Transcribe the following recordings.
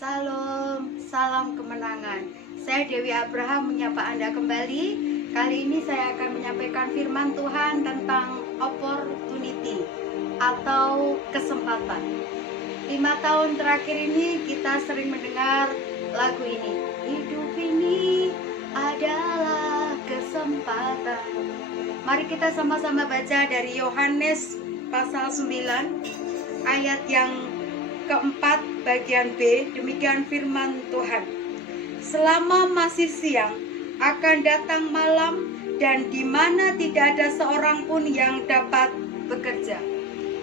Salam, salam kemenangan. Saya Dewi Abraham menyapa Anda kembali. Kali ini saya akan menyampaikan firman Tuhan tentang opportunity atau kesempatan. 5 tahun terakhir ini kita sering mendengar lagu ini. Hidup ini adalah kesempatan. Mari kita sama-sama baca dari Yohanes pasal 9 ayat yang keempat bagian B. Demikian firman Tuhan. Selama masih siang akan datang malam, dan di mana tidak ada seorang pun yang dapat bekerja.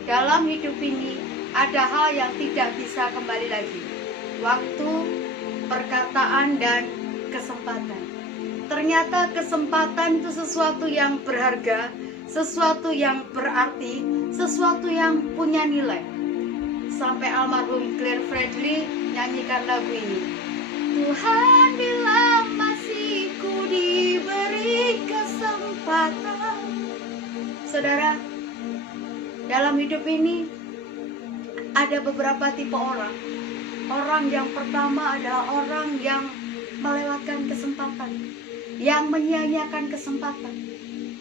Dalam hidup ini ada hal yang tidak bisa kembali lagi. Waktu, perkataan, dan kesempatan. Ternyata kesempatan itu sesuatu yang berharga, sesuatu yang berarti, sesuatu yang punya nilai. Sampai almarhum Glenn Fredly nyanyikan lagu ini. Tuhan bila masih ku diberi kesempatan. Saudara, dalam hidup ini ada beberapa tipe orang. Orang yang pertama adalah orang yang melewatkan kesempatan, yang menyia-nyiakan kesempatan.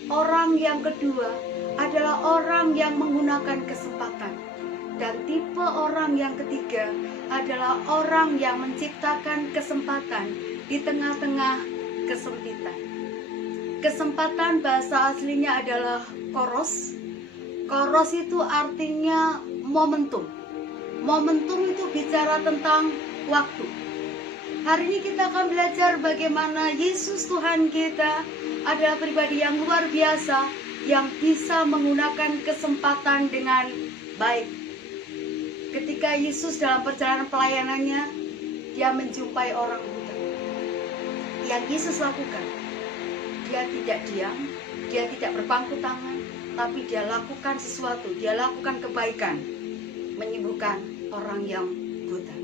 Orang yang kedua adalah orang yang menggunakan kesempatan. Dan tipe orang yang ketiga adalah orang yang menciptakan kesempatan di tengah-tengah kesempitan. Kesempatan bahasa aslinya adalah koros. Koros itu artinya momentum. Momentum itu bicara tentang waktu. Hari ini kita akan belajar bagaimana Yesus Tuhan kita adalah pribadi yang luar biasa, yang bisa menggunakan kesempatan dengan baik. Ketika Yesus dalam perjalanan pelayanannya, dia menjumpai orang buta. Yang Yesus lakukan, dia tidak diam, dia tidak berpangku tangan, tapi dia lakukan sesuatu, dia lakukan kebaikan, menyembuhkan orang yang buta.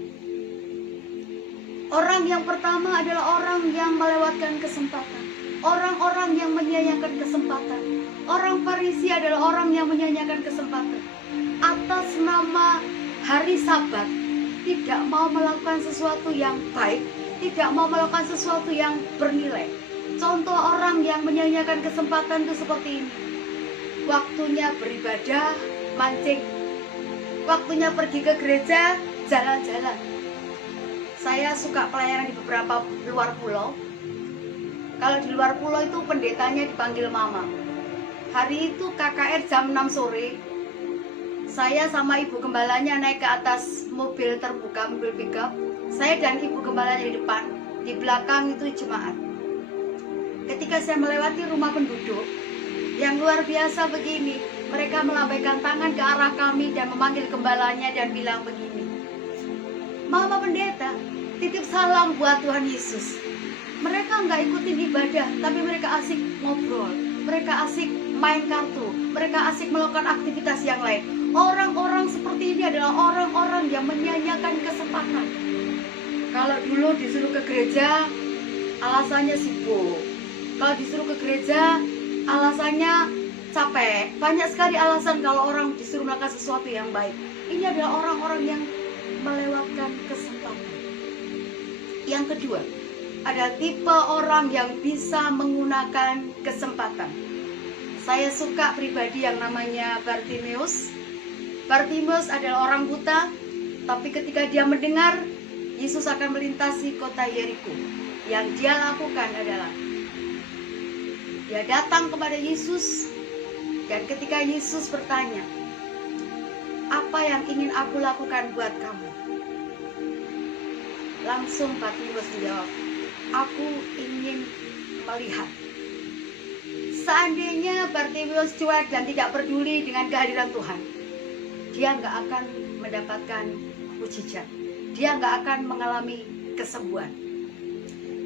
Orang yang pertama adalah orang yang melewatkan kesempatan, orang-orang yang menyia-nyiakan kesempatan. Orang Farisi adalah orang yang menyia-nyiakan kesempatan. Atas nama hari Sabat, tidak mau melakukan sesuatu yang baik, tidak mau melakukan sesuatu yang bernilai. Contoh orang yang menyia-nyiakan kesempatan itu seperti ini. Waktunya beribadah, mancing. Waktunya pergi ke gereja, jalan-jalan. Saya suka pelayanan di beberapa luar pulau. Kalau di luar pulau itu pendetanya dipanggil mama. Hari itu KKR jam 6 sore. Saya sama ibu gembalanya naik ke atas mobil terbuka, mobil pickup. Saya dan ibu gembalanya di depan, di belakang itu jemaat. Ketika saya melewati rumah penduduk, yang luar biasa begini, mereka melambaikan tangan ke arah kami dan memanggil gembalanya dan bilang begini, Mama Pendeta, titip salam buat Tuhan Yesus. Mereka nggak ikutin ibadah, tapi mereka asik ngobrol, mereka asik main kartu, mereka asik melakukan aktivitas yang lain. Orang-orang seperti ini adalah orang-orang yang menyia-nyiakan kesempatan. Kalau dulu disuruh ke gereja, alasannya sibuk. Kalau disuruh ke gereja, alasannya capek. Banyak sekali alasan kalau orang disuruh melakukan sesuatu yang baik. Ini adalah orang-orang yang melewatkan kesempatan. Yang kedua, ada tipe orang yang bisa menggunakan kesempatan. Saya suka pribadi yang namanya Bartimeus. Bartimeus adalah orang buta, tapi ketika dia mendengar Yesus akan melintasi kota Yeriko, yang dia lakukan adalah dia datang kepada Yesus, dan ketika Yesus bertanya, apa yang ingin aku lakukan buat kamu? Langsung Bartimeus menjawab, aku ingin melihat. Seandainya Bartimeus cuek dan tidak peduli dengan kehadiran Tuhan, dia nggak akan mendapatkan mukjizat. Dia nggak akan mengalami kesembuhan.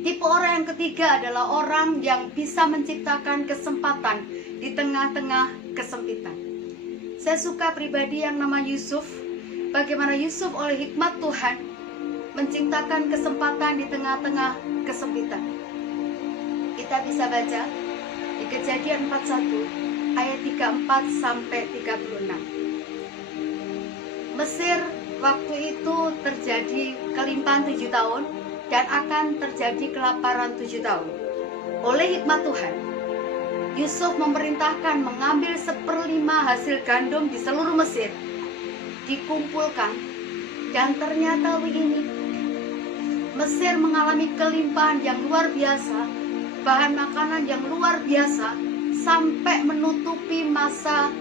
Tipe orang yang ketiga adalah orang yang bisa menciptakan kesempatan di tengah-tengah kesempitan. Saya suka pribadi yang nama Yusuf. Bagaimana Yusuf oleh hikmat Tuhan menciptakan kesempatan di tengah-tengah kesempitan. Kita bisa baca di Kejadian 41 ayat 34 sampai 36. Mesir waktu itu terjadi kelimpahan 7 tahun dan akan terjadi kelaparan 7 tahun. Oleh hikmat Tuhan, Yusuf memerintahkan mengambil 1/5 hasil gandum di seluruh Mesir, dikumpulkan, dan ternyata begini, Mesir mengalami kelimpahan yang luar biasa, bahan makanan yang luar biasa, sampai menutupi masa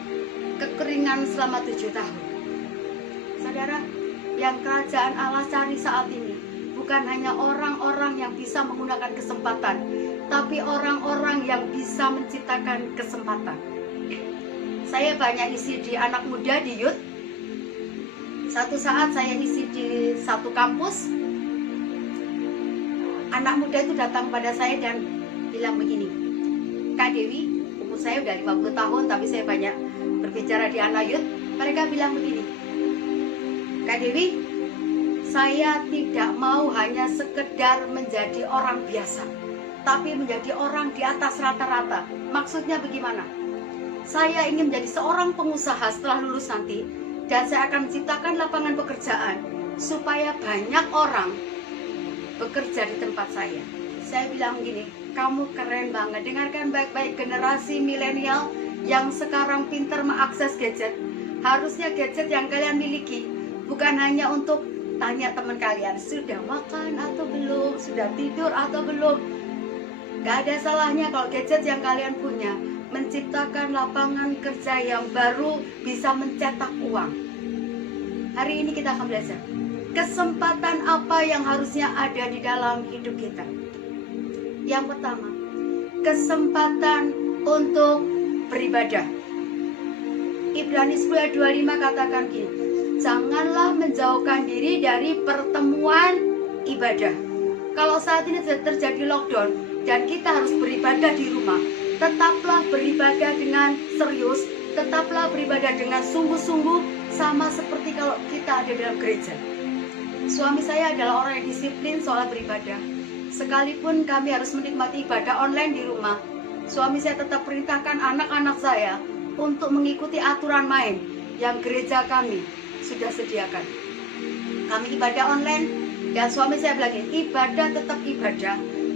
kekeringan selama 7 tahun. Saudara, yang kerajaan Allah cari saat ini bukan hanya orang-orang yang bisa menggunakan kesempatan, tapi orang-orang yang bisa menciptakan kesempatan. Saya banyak isi di anak muda di youth. Satu saat saya isi di satu kampus, anak muda itu datang pada saya dan bilang begini, Kak Dewi, umur saya udah 50 tahun tapi saya banyak berbicara di anak youth. Mereka bilang begini, Kak Dewi, saya tidak mau hanya sekedar menjadi orang biasa, tapi menjadi orang di atas rata-rata. Maksudnya bagaimana? Saya ingin menjadi seorang pengusaha setelah lulus nanti, dan saya akan menciptakan lapangan pekerjaan supaya banyak orang bekerja di tempat saya. Saya bilang gini, kamu keren banget. Dengarkan baik-baik, generasi milenial yang sekarang pintar mengakses gadget. Harusnya gadget yang kalian miliki bukan hanya untuk tanya teman kalian, sudah makan atau belum, sudah tidur atau belum. Gak ada salahnya kalau gadget yang kalian punya menciptakan lapangan kerja yang baru, bisa mencetak uang. Hari ini kita akan belajar kesempatan apa yang harusnya ada di dalam hidup kita. Yang pertama, kesempatan untuk beribadah. Ibrani 10:25 katakan gini, janganlah menjauhkan diri dari pertemuan ibadah. Kalau saat ini terjadi lockdown dan kita harus beribadah di rumah, tetaplah beribadah dengan serius, tetaplah beribadah dengan sungguh-sungguh, sama seperti kalau kita ada dalam gereja. Suami saya adalah orang yang disiplin soal beribadah. Sekalipun kami harus menikmati ibadah online di rumah, suami saya tetap perintahkan anak-anak saya untuk mengikuti aturan main yang gereja kami sudah sediakan. Kami ibadah online dan suami saya bilang, ibadah tetap ibadah.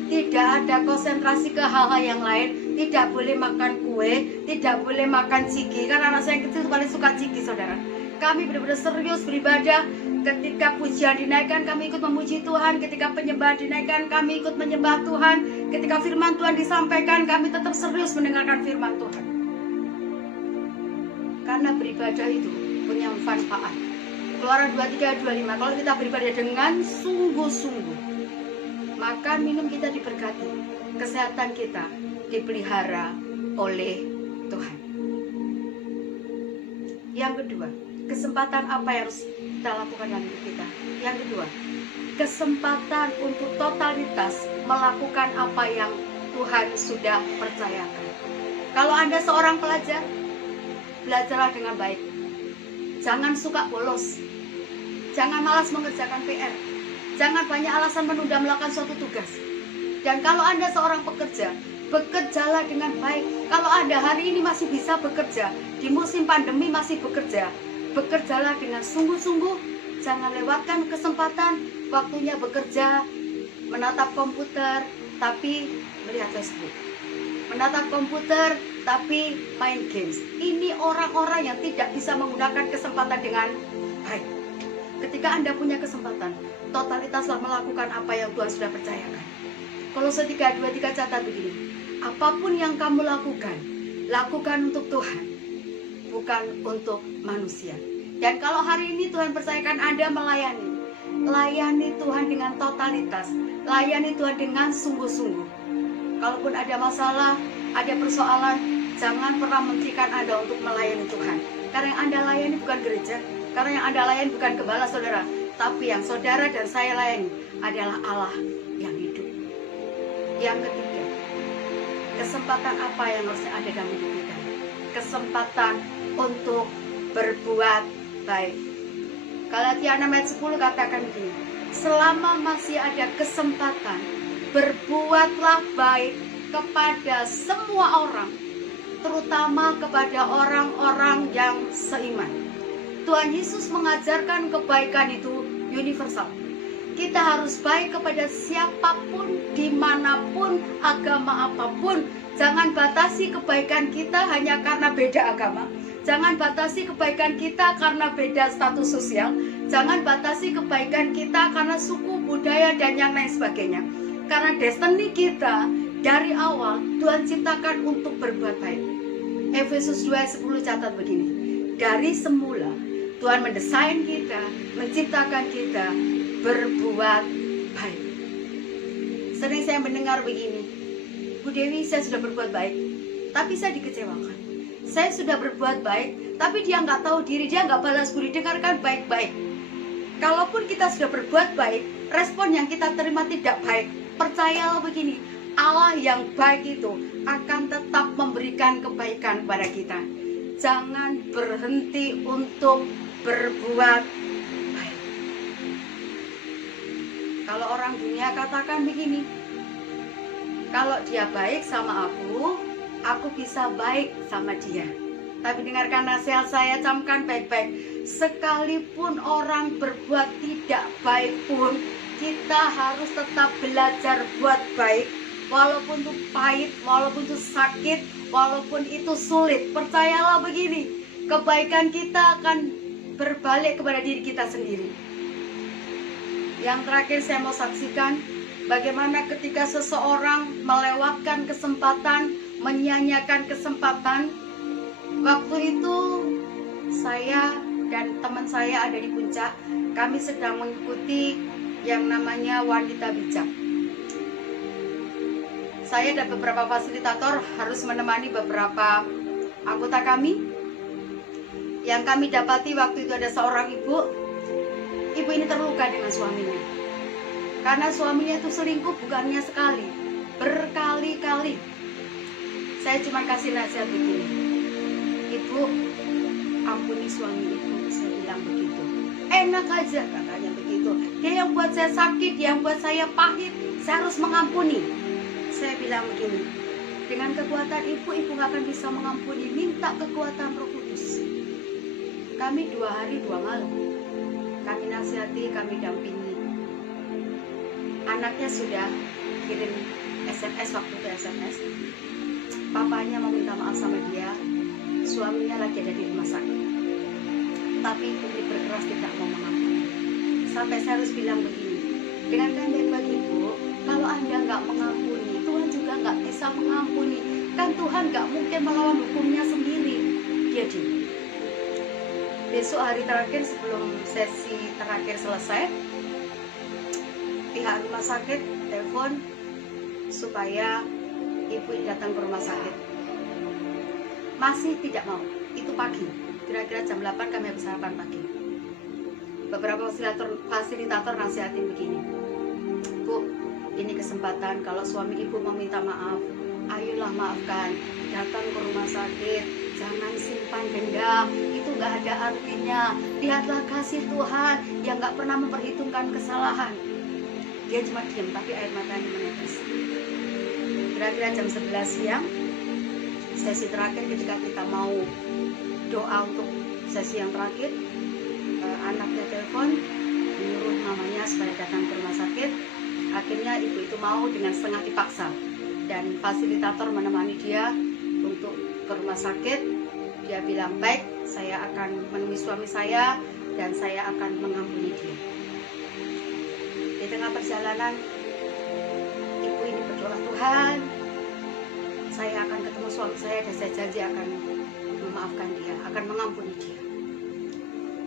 Tidak ada konsentrasi ke hal-hal yang lain. Tidak boleh makan kue, tidak boleh makan ciki. Karena anak saya yang kecil paling suka ciki, saudara. Kami benar-benar serius beribadah. Ketika pujian dinaikkan, kami ikut memuji Tuhan. Ketika penyembahan dinaikkan, kami ikut menyembah Tuhan. Ketika firman Tuhan disampaikan, kami tetap serius mendengarkan firman Tuhan. Karena beribadah itu punya manfaat. Keluaran 23:25, kalau kita beribadah dengan sungguh-sungguh, makan minum kita diberkati, kesehatan kita dipelihara oleh Tuhan. Yang kedua, kesempatan apa yang harus kita lakukan dalam hidup kita? Yang kedua, kesempatan untuk totalitas melakukan apa yang Tuhan sudah percayakan. Kalau Anda seorang pelajar, belajarlah dengan baik. Jangan suka bolos. Jangan malas mengerjakan PR. Jangan banyak alasan menunda melakukan suatu tugas. Dan kalau Anda seorang pekerja, bekerjalah dengan baik. Kalau Anda hari ini masih bisa bekerja, di musim pandemi masih bekerja, bekerjalah dengan sungguh-sungguh. Jangan lewatkan kesempatan, waktunya bekerja, menatap komputer, tapi melihat Facebook. Menatap komputer, tapi main games. Ini orang-orang yang tidak bisa menggunakan kesempatan dengan baik. Ketika Anda punya kesempatan, totalitaslah melakukan apa yang Tuhan sudah percayakan. Kolose 3:23 catat begini, apapun yang kamu lakukan, lakukan untuk Tuhan, bukan untuk manusia. Dan kalau hari ini Tuhan percayakan Anda melayani, layani Tuhan dengan totalitas, layani Tuhan dengan sungguh-sungguh. Kalaupun ada masalah, ada persoalan, jangan pernah menghentikan Anda untuk melayani Tuhan. Karena yang Anda layani bukan gereja, karena yang Anda layani bukan gembala saudara, tapi yang saudara dan saya layani adalah Allah yang hidup. Yang ketiga, kesempatan apa yang harus ada dalam hidup kita? Kesempatan untuk berbuat baik. Galatia 6:10 katakan begini, selama masih ada kesempatan, berbuatlah baik kepada semua orang, terutama kepada orang-orang yang seiman. Tuhan Yesus mengajarkan kebaikan itu universal. Kita harus baik kepada siapapun, dimanapun, agama apapun. Jangan batasi kebaikan kita hanya karena beda agama. Jangan batasi kebaikan kita karena beda status sosial. Jangan batasi kebaikan kita karena suku, budaya, dan yang lain sebagainya. Karena destiny kita dari awal Tuhan ciptakan untuk berbuat baik. Efesus 2:10 catat begini. Dari semula Tuhan mendesain kita, menciptakan kita berbuat baik. Sering saya mendengar begini, Bu Dewi, saya sudah berbuat baik, tapi saya dikecewakan. Saya sudah berbuat baik, tapi dia nggak tahu diri, dia nggak balas budi. Dengarkan baik-baik. Kalaupun kita sudah berbuat baik, respon yang kita terima tidak baik. Percayalah begini, Allah yang baik itu akan tetap memberikan kebaikan kepada kita. Jangan berhenti untuk berbuat baik. Kalau orang dunia katakan begini, kalau dia baik sama aku bisa baik sama dia. Tapi dengarkan nasihat saya, camkan baik-baik. Sekalipun orang berbuat tidak baik pun, kita harus tetap belajar buat baik. Walaupun itu pahit, walaupun itu sakit, walaupun itu sulit. Percayalah begini, kebaikan kita akan berbalik kepada diri kita sendiri. Yang terakhir saya mau saksikan bagaimana ketika seseorang melewatkan kesempatan, menyia-nyiakan kesempatan. Waktu itu saya dan teman saya ada di puncak. Kami sedang mengikuti yang namanya Wanita Bijak. Saya dan beberapa fasilitator harus menemani beberapa anggota kami. Yang kami dapati waktu itu ada seorang ibu. Ibu ini terluka dengan suaminya. Karena suaminya itu selingkuh bukannya sekali, berkali-kali. Saya cuma kasih nasihat begini, Ibu, ampuni suami ibu. Saya bilang begitu. Enak aja katanya begitu. Dia yang buat saya sakit, dia yang buat saya pahit, saya harus mengampuni. Saya bilang begini, dengan kekuatan ibu gak akan bisa mengampuni. Minta kekuatan Roh Kudus. Kami 2 hari 2 malam, kami nasihati, kami dampingi. Anaknya sudah kirim SMS, waktu itu SMS, papanya mau minta maaf sama dia, suaminya lagi ada di rumah sakit, tapi ibu ini berkeras tidak mau mengampuni. Sampai saya harus bilang begini, dengan baik-baik ibu, kalau Anda nggak mengampuni, Tuhan juga nggak bisa mengampuni. Kan Tuhan nggak mungkin melawan hukumnya sendiri. Dia diam. Besok hari terakhir sebelum sesi terakhir selesai, pihak rumah sakit telepon supaya ibu datang ke rumah sakit. Masih tidak mau. Itu pagi, kira-kira jam 8 kami habis sarapan pagi. Beberapa fasilitator nasihatin begini, Bu, ini kesempatan, kalau suami ibu meminta maaf, ayolah maafkan, datang ke rumah sakit, jangan simpan dendam, itu gak ada artinya. Lihatlah kasih Tuhan yang gak pernah memperhitungkan kesalahan. Dia cuma diam, tapi air matanya menetes. Kira-kira jam 11 siang, sesi terakhir ketika kita mau doa untuk sesi yang terakhir, anaknya telepon menyuruh mamanya supaya datang ke rumah sakit. Akhirnya ibu itu mau dengan setengah dipaksa, dan fasilitator menemani dia untuk ke rumah sakit. Dia bilang, baik, saya akan menemui suami saya dan saya akan mengampuni dia. Di tengah perjalanan, ibu ini berdoa, Tuhan, saya akan ketemu suami saya dan saya janji akan memaafkan dia, akan mengampuni dia.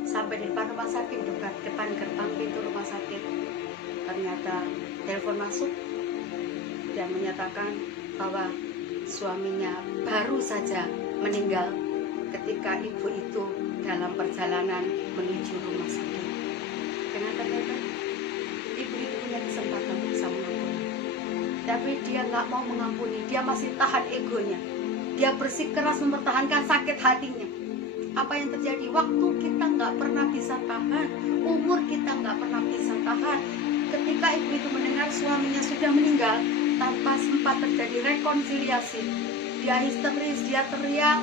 Sampai di depan rumah sakit, depan gerbang pintu rumah sakit, ternyata telepon masuk dan menyatakan bahwa suaminya baru saja meninggal ketika ibu itu dalam perjalanan menuju rumah sakit. Dengan kata-kata, ibu itu punya kesempatan bisa mengampuni, tapi dia nggak mau mengampuni. Dia masih tahan egonya. Dia bersikeras mempertahankan sakit hatinya. Apa yang terjadi? Waktu kita nggak pernah bisa tahan, umur kita nggak pernah bisa tahan. Ketika ibu itu mendengar suaminya sudah meninggal, tanpa sempat terjadi rekonsiliasi, dia histeris, dia teriak.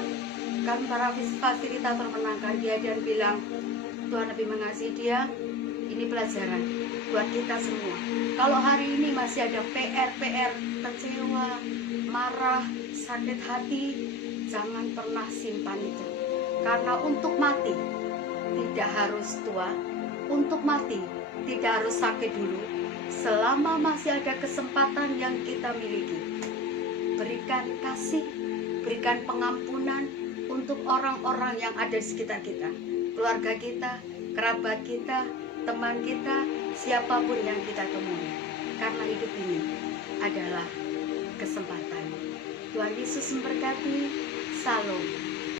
Kan para fasilitator menangkap dia dan bilang, Tuhan lebih mengasihi dia. Ini pelajaran buat kita semua. Kalau hari ini masih ada PR, kecewa, marah, sakit hati, jangan pernah simpan itu. Karena untuk mati tidak harus tua, untuk mati tidak harus sakit dulu. Selama masih ada kesempatan yang kita miliki, berikan kasih, berikan pengampunan untuk orang-orang yang ada di sekitar kita, keluarga kita, kerabat kita, teman kita, siapapun yang kita temui. Karena hidup ini adalah kesempatan. Tuhan Yesus memberkati. Salam.